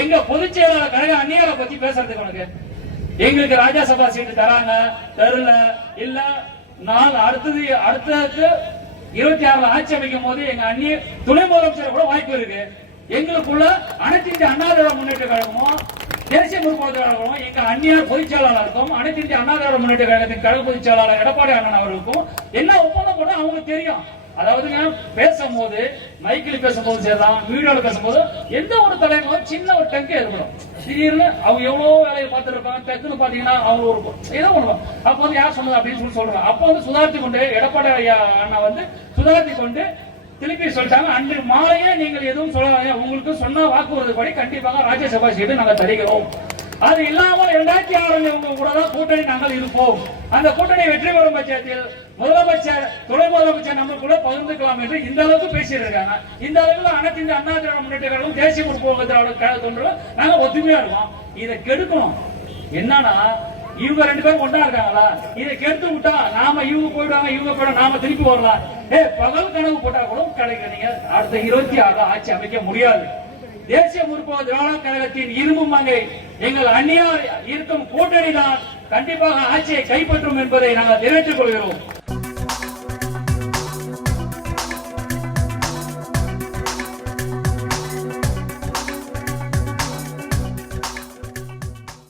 எங்க பொதுச் செயலாளர் கழக அந்நியாரை பத்தி பேசுறதுக்கு உனக்கு எங்களுக்கு ராஜ்யசபா சீட்டு தராங்க தரல இல்ல நாள் அடுத்ததுக்கு 26 ஆட்சி அமைக்கும் போது எங்க அந்நிய துணை முதலமைச்சர் கூட வாய்ப்பு இருக்கு. எங்களுக்குள்ள அனைத்து இந்திய அண்ணா திராவிட முன்னேற்ற கழகமும் தேசிய முற்போக்கு கழகமும் எங்க அந்நியார் பொதுச் செயலாளருக்கும் அனைத்து இந்திய அண்ணா திராவிட முன்னேற்ற கழகத்தின் கழக பொதுச் செயலாளர் எடப்பாடி அண்ணன் அவர்களுக்கும் என்ன ஒப்பந்தம் போட அவங்களுக்கு தெரியும். அதாவதுங்க பேசும்போது மைக்கில் பேசும்போது சரிதான், வீடியோல பேசும்போது எந்த ஒரு தலைவரும் சின்ன ஒரு டங்கு ஏற்படும். திடீர்னு அவங்க எவ்வளவு வேலையை பார்த்துட்டு இருப்பாங்க, டக்குன்னு பாத்தீங்கன்னா அவங்க ஒரு ஏதோ பண்ணுவோம். அப்ப வந்து யார் சொன்னது அப்படின்னு சொல்றாங்க. அப்ப வந்து சுதாரித்து கொண்டு எடப்பாடி அண்ணா வந்து சுதாரித்து கொண்டு திருப்பி சொல்லிட்டாங்க, அன்று மாலையே நீங்கள் எதுவும் சொல்லாதீங்க, உங்களுக்கு சொன்ன வாக்குறுதிப்படி கண்டிப்பாக ராஜ்யசபா சீட்டு நாங்கள் தருகிறோம். அது இல்லாமல் 2006 உங்க கூட தான் கூட்டணி நாங்கள் இருப்போம். அந்த கூட்டணி வெற்றி பெறும் பட்சத்தில் முதலமைச்சர் துணை முதலமைச்சர் நம்ம கூட பகிர்ந்துக்கலாம் என்று இந்த அளவுக்கு பேசியிருக்காங்க. இந்த அளவுக்கு அனைத்து இந்த அண்ணா திராவிட முன்னேற்ற கழகம் தேசிய முற்போக்கு திராவிட கழகத்தொன்று நாங்க ஒத்துமையா இருக்கோம். இதை கெடுக்கணும். என்னன்னா இவங்க 2 பேரும் ஒன்றா இருக்காங்களா, இதை கெடுத்து விட்டா நாம இவங்க போயிடுவாங்க, இவங்க போயிடும், நாம திருப்பி வரலாம். பகல் கனவு போட்டா கூட கிடைக்கிறீங்க. அடுத்த 26 ஆட்சி அமைக்க முடியாது. தேசிய முற்போக்கு திராவிட கழகத்தின் இரும்பு மங்கை எங்கள் அந்நியார் இருக்கும் கூட்டணி தான் கண்டிப்பாக ஆட்சியை கைப்பற்றும் என்பதை நாங்கள் தெரிவித்துக் கொள்கிறோம்.